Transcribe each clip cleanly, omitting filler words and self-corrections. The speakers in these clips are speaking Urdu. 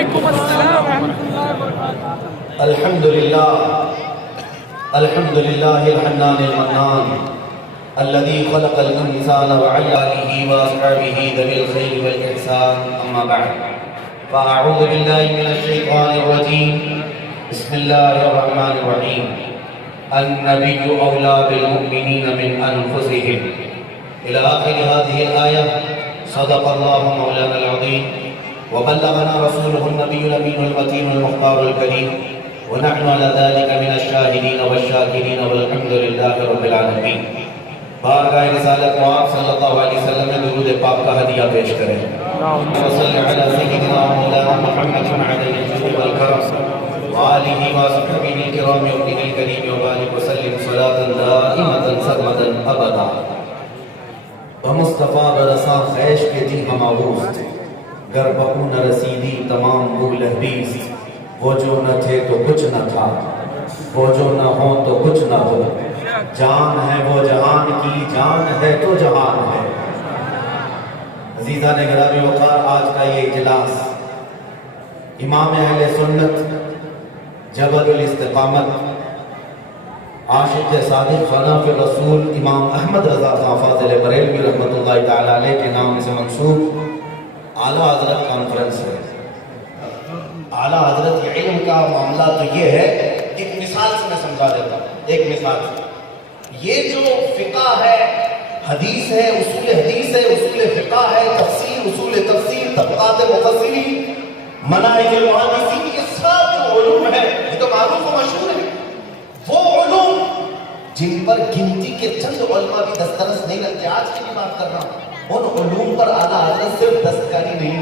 وعلیکم السلام ورحمۃ اللہ وبرکاتہ۔ الحمد لله الحنان المنان الذي خلق الإنسان وعلى آله وأصحابه ذوي الخير والإحسان أما بعد فأعوذ بالله من الشيطان الرجيم بسم الله الرحمن الرحيم النبي أولى بالمؤمنين من أنفسهم إلى آخر هذه الآية صدق الله مولانا العظيم وبلغنا رسوله النبي الأمين المتين المختار الكريم ونحن على ذلك من الشاهدين والشاكرين والحمد لله رب العالمين۔ بارگاہ رسالت آپ صلی اللہ علیہ وسلم میں درود پاک کا ہدیہ پیش کریں۔ وصلی علی سیدنا مولانا محمد علیہ الصلاۃ والکرم وآلہ وصحبہ الکرام وابن الکریم وبارک وسلم صلاۃ دائمۃ سرمدا ابدا۔ بمصطفیٰ برساں خیش کے دی ہم آغوست گر بکو نہ رسیدی تمام بول حبیث۔ وہ جو نہ تھے تو کچھ نہ تھا، وہ جو نہ ہو تو کچھ نہ ہو، جان ہے وہ جہان کی، جان ہے تو جہان ہے۔ عزیزان گرامی وقار، آج کا یہ اجلاس امام اہل سنت جبل الاستقامت عاشق صادق خانہ فی رسول امام احمد رضا خان فاضل بریلوی رحمۃ اللہ تعالی علیہ کے نام سے منسوب اعلیٰ حضرت کانفرنس ہے۔ اعلیٰ حضرت کے علم کا معاملہ تو یہ ہے، ایک مثال سے میں سمجھا دیتا ہوں، ایک مثال سے۔ یہ جو فقہ ہے، حدیث ہے، اصول حدیث ہے، اصول فقہ ہے، تفسیر، اصول تفسیر، طبقات مفسرین، مناہج المحدثین، یہ سب جو علوم ہے یہ تو معروف و مشہور ہے۔ وہ علوم جن پر گنتی کے چند علماء بھی دسترس نہیں لگتے، آج کی بھی بات کر رہا ہوں، ان علوم پر اعلیٰ حضرت صرف دستکاری نہیں،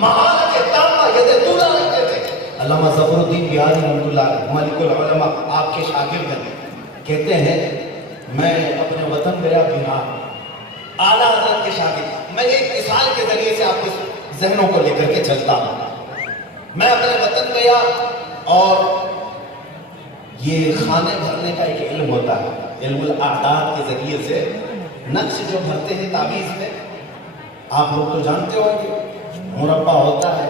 مہارت تامہ ید طولہ رکھتے تھے۔ علامہ ظفر الدین بہاری رحمۃ اللہ ملک العلماء آپ کے شاگرد ہیں، کہتے ہیں میں اپنے وطن گیا بہار، اعلیٰ حضرت کے شاگرد۔ میں ایک مثال کے ذریعے سے آپ کے ذہنوں کو لے کر کے چلتا ہوں۔ میں اپنے وطن گیا اور یہ خانے بھرنے کا ایک علم ہوتا ہے، علم الاعداد کے ذریعے سے نقش جو بھرتے ہیں تعویذ میں، آپ لوگ تو جانتے ہوں گے، مربع ہوتا ہے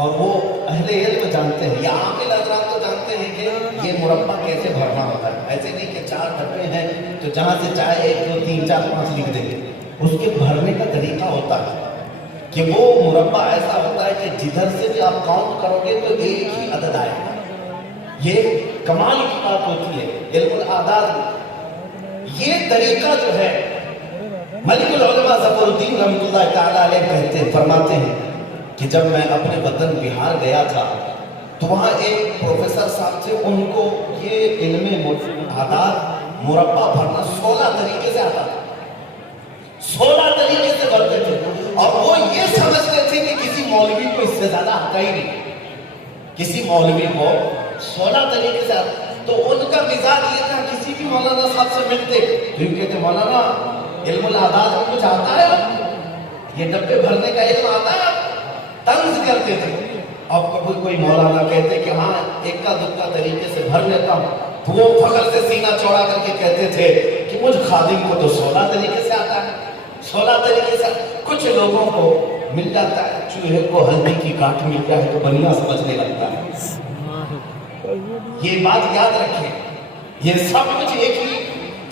اور وہ اہل علم جانتے ہیں یا عامل حضرات تو جانتے ہیں کہ یہ مربع کیسے بھرنا ہوتا ہے۔ ایسے نہیں کہ 4 ڈبے ہیں تو جہاں سے چاہے 1 2 3 4 5 لکھ دیں گے، اس کے بھرنے کا طریقہ ہوتا ہے کہ وہ مربع ایسا ہوتا ہے کہ جدھر سے بھی آپ کاؤنٹ کرو گے تو ایک ہی عدد آئے گا۔ یہ کمال کی بات ہوتی ہے علم الاعداد۔ یہ طریقہ جو ہے ملک العلماء ظفر الدین رحمۃ اللہ تعالی علیہ کہتے ہیں، فرماتے ہیں کہ جب میں اپنے وطن بہار گیا تھا تو وہاں ایک پروفیسر صاحب تھے، ان کو یہ علم اعداد مربع بھرنا 16 طریقے سے آتا تھا، 16 طریقے سے بھرتے تھے، اور وہ یہ سمجھتے تھے کہ کسی مولوی کو اس سے زیادہ آتا ہی نہیں، کسی مولوی کو 16 طریقے سے آتا۔ تو ان کا مزاج یہ تھا، کسی بھی مولانا صاحب سے ملتے تو یہ کہتے مولانا علم الاعداد میں کچھ آتا ہے، یہ ڈبے بھرنے کا علم آتا ہے؟ طنز کرتے تھے۔ اب کوئی مولانا کہتے کہ ہاں اکا دکا طریقے سے بھر لیتا ہوں، تو وہ فخر سے سینہ چوڑا کر کے کہتے تھے کہ مجھ خادم کو تو 16 طریقے سے آتا ہے، 16 طریقے سے۔ کچھ لوگوں کو مل جاتا ہے، چوہے کو ہلدی کی کاٹ مل جائے تو بنیا سمجھنے لگتا ہے۔ یہ بات یاد رکھیں، یہ سب کچھ ایک ہی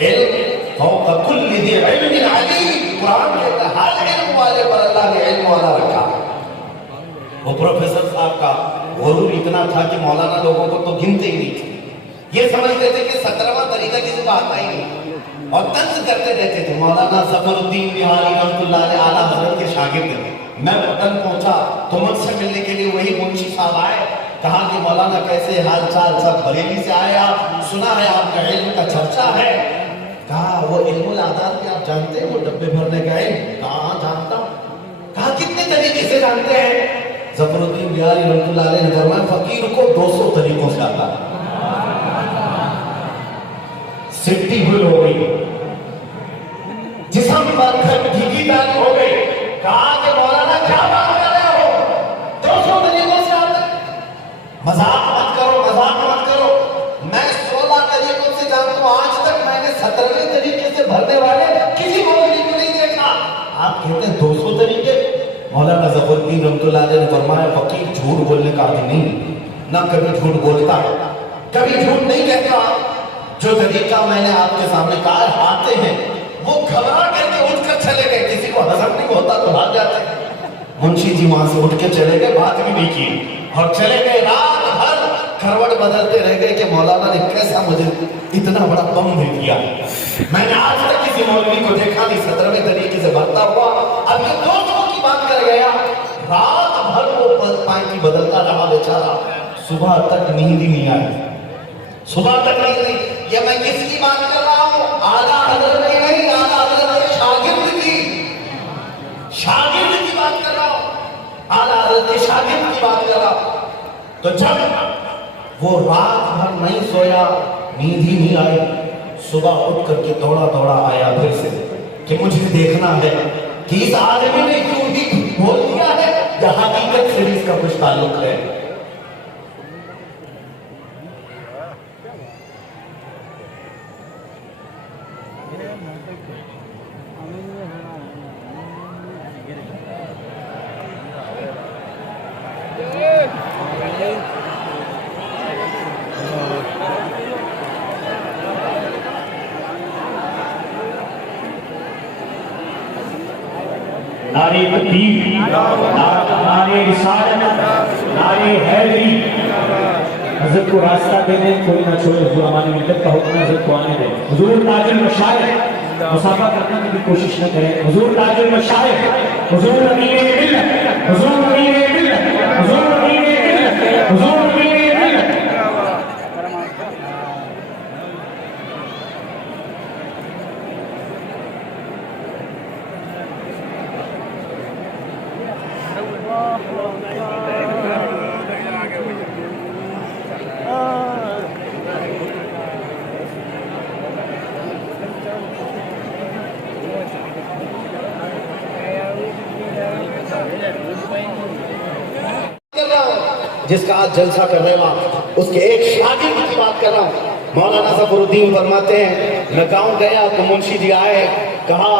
علم فوق کل ذی علم علیم۔ قرآن کہتا ہے ہر علم والے پر اللہ نے علم والا رکھا۔ وہ پروفیسر صاحب کا غرور اتنا تھا کہ مولانا لوگوں کو تو گنتے ہی نہیں تھے، یہ سمجھتے تھے کہ 17واں طریقہ کسی کو آتا ہی نہیں، اور طنز کرتے رہتے تھے۔ مولانا ظفر الدین بہاری رحمۃ اللہ علیہ اعلیٰ حضرت کے شاگرد ہیں۔ میں وطن پہنچا تو مجھ سے ملنے کے لیے وہی منشی صاحب آئے، کہا کہ مولانا کیسے حال چال، سب بریلی سے آئے آپ، سنا ہے آپ کا علم کا چرچا ہے۔ کہا وہ علم الاعداد میں آپ جانتے ہیں وہ ڈبے بھرنے کا علم؟ کہا ہاں جانتا ہوں۔ کہا کتنے طریقے سے جانتے ہیں؟ ظفر الدین بہاری رحمۃ اللہ علیہ نے فرمایا فقیر کو 200 طریقوں سے آتا ہے۔ سٹی گل ہو گئی، جسم پر بھیگی دانی ہو گئی، کہا کہ مولانا کیا بات کر رہے ہو، 200 طریقوں سے آتا ہے؟ مذاق مت کرو، مذاق مت کرو، میں 16 طریقوں سے جانتا ہوں، آج تک میں نے 17ویں طریقے سے بھرنے والے کسی مولوی کو نہیں دیکھا۔ آپ کہتے ہیں 200 طریقے؟ مولانا ظفر الدین رحمتullah علیہ نے فرمایا فقیر جھوٹ بولنے کا عادی نہیں، نہ کبھی جھوٹ بولتا، کبھی جھوٹ نہیں کہتا۔ جو طریقہ میں نے آپ کے سامنے کہا آتے ہیں وہ گھبرا کر کے اٹھ کر چلے گئے، کسی کو ہضم نہیں ہوتا تو بھاگ جاتے ہیں۔ منشی جی وہاں سے اٹھ کے چلے گئے، بات بھی نہیں کی اور چلے گئے، رات بھر کروٹ بدلتے رہ گئے کہ مولانا نے کیسا مجھے اتنا بڑا بم دے دیا، میں نے آج تک کسی مولوی کو دیکھا نہیں 17ویں طریقے سے بھرتا ہوا۔ اب یہ دوستوں کی بات کر گیا، رات بھر وہ پانی بدلتا رہا بیچارہ، صبح تک نیند ہی نہیں آئی، صبح تک نیند نہیں۔ یہ میں کس کی بات کر رہا ہوں؟ اعلیٰ حضرت کی نہیں، اعلیٰ حضرت کے شاگرد کی بات کر رہا ہوں، اعلیٰ حضرت کے شاگرد کی بات کر رہا ہوں۔ تو جب وہ رات بھر نہیں سویا، نیند ہی نہیں آئی، صبح اٹھ کر کے دوڑا دوڑا آیا پھر سے کہ مجھے دیکھنا ہے کہ اس آدمی نے کیوں ہی بول دیا ہے یا حقیقت سے اس کا کچھ تعلق ہے۔ نعرے تکبیر، نعرے رسالت، نعرے حیدری۔ حضرت کو راستہ دے دیں، کوئی نہ چھوڑے، حضور ہماری ملت کا حکم ہے، حضرت کو آنے دیں۔ حضور تاج المشارق، مسافہ کرنے کی بھی کوشش نہ کریں۔ حضور تاج المشارق، حضور امیر ملت، حضور امیر ملت، حضور امیر ملت، حضور امیر ملت۔ جس کا آج جلسہ کر رہے ہوں اس کے ایک شاگرد کی بات کر رہا ہوں۔ مولانا ظفر الدین فرماتے ہیں میں گاؤں گیا تو منشی جی آئے، کہا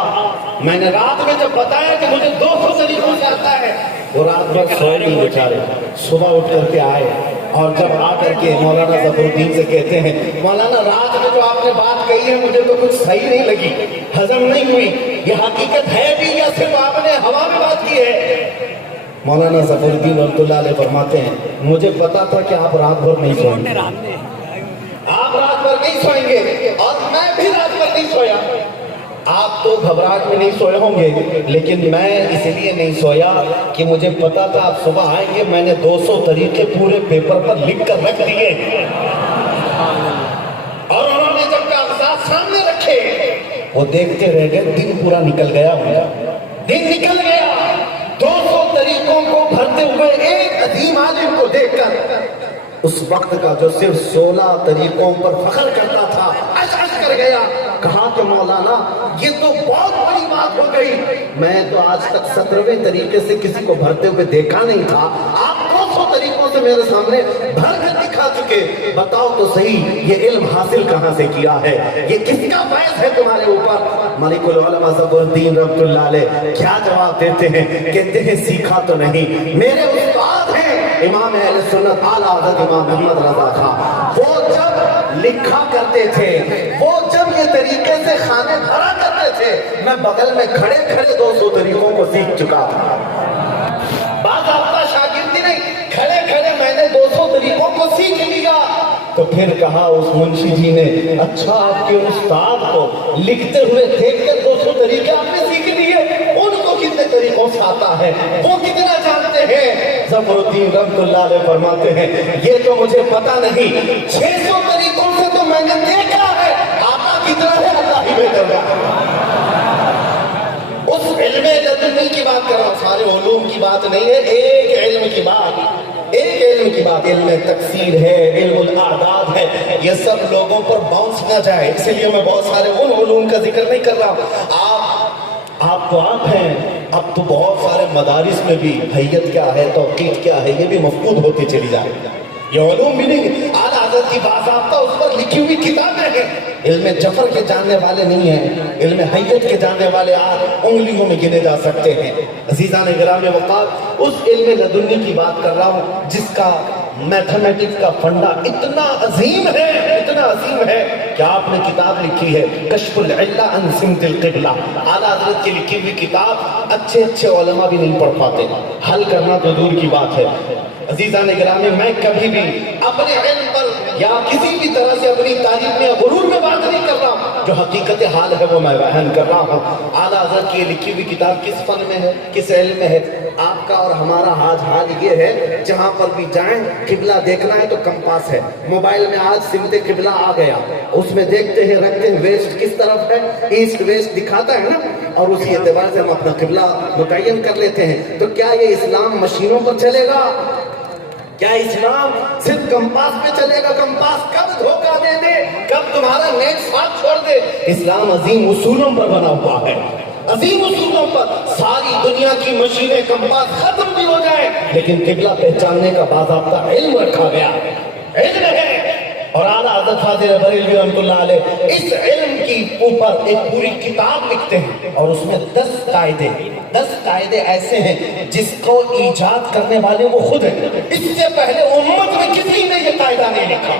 میں نے رات میں جب بتایا کہ مجھے 200 طریقوں سے آتا ہے، وہ رات بھر سوئے نہیں بیچارے، صبح اٹھ کر کے آئے اور جب آ کر کے مولانا ظفر الدین سے کہتے ہیں مولانا رات میں جو آپ نے بات کہی ہے مجھے تو کچھ صحیح نہیں لگی، ہضم نہیں ہوئی، یہ حقیقت ہے بھی یا صرف آپ نے ہوا میں بات کی ہے؟ مولانا ظفر الدین رحمتullah علیہ فرماتے ہیں مجھے پتا تھا کہ آپ رات بھر نہیں سوئیں گے، آپ رات بھر نہیں سوئیں گے اور میں بھی رات بھر نہیں سویا۔ آپ تو گھبراہٹ میں نہیں سوئے ہوں گے لیکن میں اس لیے نہیں سویا کہ مجھے پتا تھا آپ صبح آئیں گے، میں نے 200 طریقے پورے پیپر پر لکھ کر رکھ دیے اور انہوں نے جب کاغذات سامنے رکھے وہ دیکھتے رہ گئے، دن پورا نکل گیا، دن نکل گیا 200 طریقوں کو بھرتے ہوئے ایک عظیم عالم کو دیکھ کر اس وقت کا جو صرف 16 طریقوں پر فخر کرتا تھا اش کر گیا، کہا کہ مولانا یہ تو بہت بڑی بات ہو گئی، میں تو آج تک 17ویں طریقے سے کسی کو بھرتے ہوئے دیکھا نہیں تھا، آپ 200 طریقوں سے میرے سامنے بھر کر دکھا چکے، بتاؤ تو صحیح یہ علم حاصل کہاں سے کیا ہے، یہ کس کا فیض ہے تمہارے اوپر؟ ملک العلماء ظفر الدین رحمتullah علیہ کیا جواب دیتے ہیں؟ کہتے ہیں سیکھا تو نہیں، میرے استاد ہیں امام اہل سنت اعلیٰ حضرت امام محمد رضا خان، وہ جب لکھا کرتے تھے، وہ جب یہ طریقے سے خانے بھرا کرتے تھے، میں بغل میں کھڑے کھڑے 200 طریقوں کو سیکھ چکا تھا، بعض آپ شاگردی نہیں، کھڑے کھڑے میں نے 200 طریقوں کو سیکھ لیا۔ تو پھر کہا اس منشی جی نے اچھا آپ کے استاد کو لکھتے ہوئے دیکھ کر 200 طریقے آپ نے سیکھ لیے، ان کو کتنے طریقوں سے آتا ہے، وہ کتنا جانتے ہیں؟ ظفر الدین رحمتullah علیہ فرماتے ہیں یہ تو مجھے پتا نہیں، 600 طریقوں سے تو میں نے دیکھا ہے، آتا کتنا ہے اللہ ہی بہتر ہے۔ اس علم لدنی کی بات کر رہا ہوں، سارے علوم کی بات نہیں ہے، ایک علم کی بات، ایک علم کی بات، علم تکثیر ہے، علم الاعداد ہے، یہ سب لوگوں پر باؤنس نہ جائے، اس لیے میں بہت سارے ان علوم کا ذکر نہیں کر رہا۔ آپ تو آپ ہیں، اب تو بہت سارے مدارس میں بھی حیت کیا ہے، توقیت کیا ہے، یہ بھی مفقود ہوتی چلی جائے، یہ علوم بھی نہیں، اعلیٰ حضرت کی باضابطہ اس پر لکھی ہوئی کتابیں ہیں۔ علم جفر کے جاننے والے نہیں ہیں، علم حیت کے جاننے والے آج انگلیوں میں گنے جا سکتے ہیں۔ عزیزان گرامی وقار، اس علم لدنی کی بات کر رہا ہوں جس کا میتھمیٹکس کا فنڈا اتنا عظیم ہے کہ آپ نے کتاب لکھی ہے کشف العلہ عن سمت القبلہ۔ اعلیٰ حضرت کی لکھی ہوئی کتاب اچھے علماء بھی نہیں پڑھ پاتے، حل کرنا تو دور کی بات ہے۔ عزیزان گرامی، میں کبھی بھی اپنے علم پر یا کسی بھی طرح سے اپنی تعریف میں غرور میں بات نہیں کر رہا، جو حقیقت حال ہے وہ میں بیان کر رہا ہوں۔ اعلیٰ حضرت کی لکھی ہوئی کتاب کس فن میں ہے، کس علم میں ہے؟ آپ کا اور ہمارا آج حال یہ ہے، جہاں پر بھی جائیں قبلہ دیکھنا ہے تو کمپاس ہے، موبائل میں آج سمت قبلہ آ گیا، اس میں دیکھتے ہیں رکھتے ہیں ویسٹ کس طرف ہے، ایسٹ ویسٹ دکھاتا ہے نا، اور اسی اعتبار سے ہم اپنا قبلہ متعین کر لیتے ہیں۔ تو کیا یہ اسلام مشینوں پر چلے گا؟ کیا اسلام صرف کمپاس پہ چلے گا؟ کمپاس کب دھوکہ دے دے، کب تمہارا نیک ساتھ چھوڑ دے؟ اسلام عظیم اصولوں پر بنا ہوا ہے، عظیم اصولوں پر۔ ساری دنیا کی مشینیں کمپاس ختم بھی ہو جائیں لیکن قبلہ پہچاننے کا باضابطہ علم رکھا گیا، علم ہے۔ اور اعلیٰ حضرت فاضل بریلوی رحمۃ اللہ علیہ اس علم کی اوپر ایک پوری کتاب لکھتے ہیں، اور اس میں 10 قاعدے ایسے ہیں جس کو ایجاد کرنے والے وہ خود ہیں۔ اس سے پہلے امت میں کسی نے یہ قاعدہ نہیں لکھا،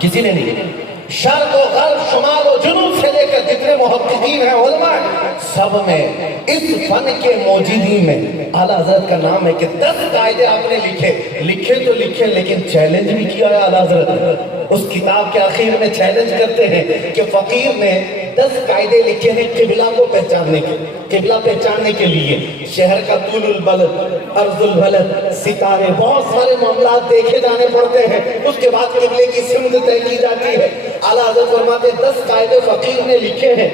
کسی نے نہیں۔ شرق و غرب، شمال و جنوب سے لے کر جتنے محققین ہیں، علماء ہیں، سب میں اس فن کے موجودین میں اعلیٰ حضرت کا نام ہے کہ 10 قاعدے آپ نے لکھے تو لکھے، لیکن چیلنج بھی کیا ہے اعلیٰ حضرت۔ اس کتاب کے آخر میں چیلنج کرتے ہیں کہ فقیر نے 10 قاعدے لکھے ہیں قبلہ کو پہچاننے کے، قبلہ پہچاننے کے لیے۔ شہر کا طول البلد، عرض البلد، ستارے، بہت سارے معاملات دیکھے جانے پڑتے ہیں، اس کے بعد قبلے کی سمت طے کی جاتی ہے۔ اعلیٰ حضرت فرماتے 10 قاعدے فقیر نے لکھے ہیں،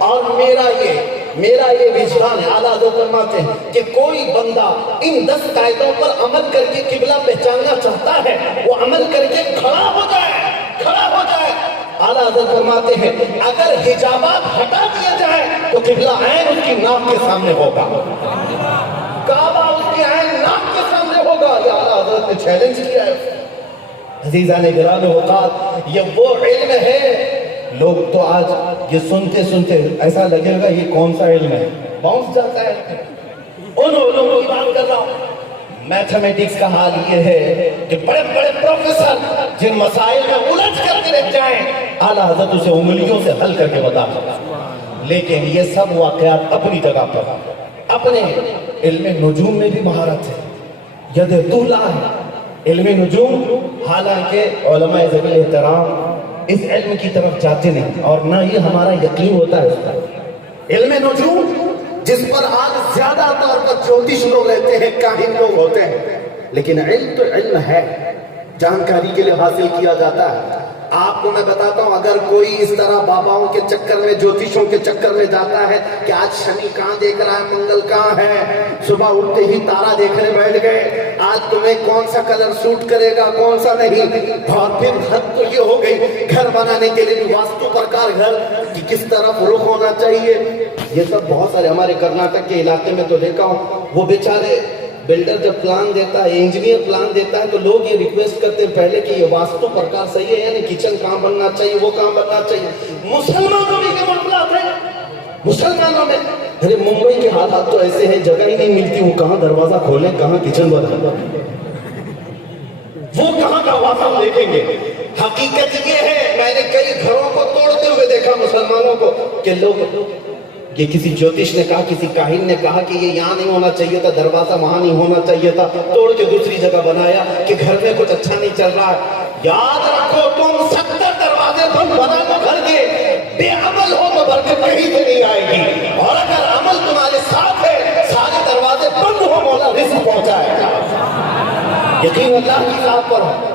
اور میرا یہ وجدان ہے، اعلیٰ حضرت فرماتے ہیں کہ کوئی بندہ ان 10 قاعدوں پر عمل کر کے قبلہ پہچاننا چاہتا ہے، وہ عمل کر کے کھڑا ہو جائے۔ اعلیٰ حضرت فرماتے ہیں اگر حجابات ہٹا دیا جائے تو قبلہ عین اس کی ناک کے سامنے ہوگا، کعبہ اس کی عین ناک کے سامنے ہوگا۔ یہ اعلیٰ حضرت نے چیلنج کیا ہے۔ عزیزان گرامی وقار، یہ وہ علم ہے، لوگ تو آج یہ سنتے ایسا لگے گا یہ کون سا علم ہے، باؤنس جاتا ہے۔ ان علوم کی بات کر رہا ہوں۔ میتھمیٹکس کا حال یہ ہے کہ بڑے پروفیسر جن مسائل میں الجھ کر کے رہ جائیں، اعلیٰ حضرت اسے انگلیوں سے حل کر کے بتا دیں۔ لیکن یہ سب واقعات اپنی جگہ پر، اپنے علم نجوم میں بھی مہارت ہے، ید طولہ ہے علم نجوم۔ حالانکہ علماء ذوی احترام اس علم کی طرف جاتے نہیں، اور نہ یہ ہمارا یقین ہوتا ہے اس پر۔ علم نجوم جس پر آج زیادہ طور پر جوتش لوگ رہتے ہیں، کاہن لوگ ہوتے ہیں، لیکن علم تو علم ہے، جانکاری کے لیے حاصل کیا جاتا ہے۔ آپ کو میں بتاتا ہوں، اگر کوئی اس طرح باباؤں کے چکر میں، جوتشوں کے چکر میں جاتا ہے کہ آج شنی کہاں دیکھ رہا ہے، منگل کہاں ہے، صبح اٹھتے ہی تارا دیکھنے بیٹھ گئے، آج تمہیں کون سا کلر سوٹ کرے گا کون سا نہیں، اور پھر حد تو یہ ہو گئی گھر بنانے کے لیے بھی واسطو پرکار گھر کی کس طرف رخ ہونا چاہیے۔ یہ سب بہت سارے ہمارے کرناٹک کے علاقے میں تو دیکھا ہوں، وہ بیچارے بلڈر جب پلان دیتا ہے، انجینئر پلان دیتا ہے، تو لوگ یہ ریکویسٹ کرتے ہیں پہلے کہ یہ واسطو پرکار صحیح ہے، یعنی کچن کہاں بننا چاہیے، وہ کہاں بننا چاہیے۔ مسلمانوں میں کے معاملات ہیں، مسلمانوں میں ارے ممبئی کے حالات تو ایسے ہیں، جگہ ہی نہیں ملتی، وہ کہاں دروازہ کھولیں، کہاں کچن بنائیں، وہ کہاں کا واسطہ دیکھیں گے۔ حقیقت یہ ہے، میں نے کئی گھروں کو توڑتے ہوئے دیکھا مسلمانوں کو کہ لوگ، یہ کسی جوتش نے کہا، کسی کاہن نے کہا کہ یہ یہاں نہیں ہونا چاہیے تھا، دروازہ وہاں نہیں ہونا چاہیے تھا، توڑ کے دوسری جگہ بنایا کہ گھر میں کچھ اچھا نہیں چل رہا ہے۔ یاد رکھو، تم 70 دروازے بند بنا دو گھر کے، بے عمل ہو تو برکت کہیں سے نہیں آئے گی، اور اگر عمل تمہارے ساتھ ہے، سارے دروازے بند ہو، مولا رزق پہنچائے گا۔ یقین اللہ کی ذات پر ہے۔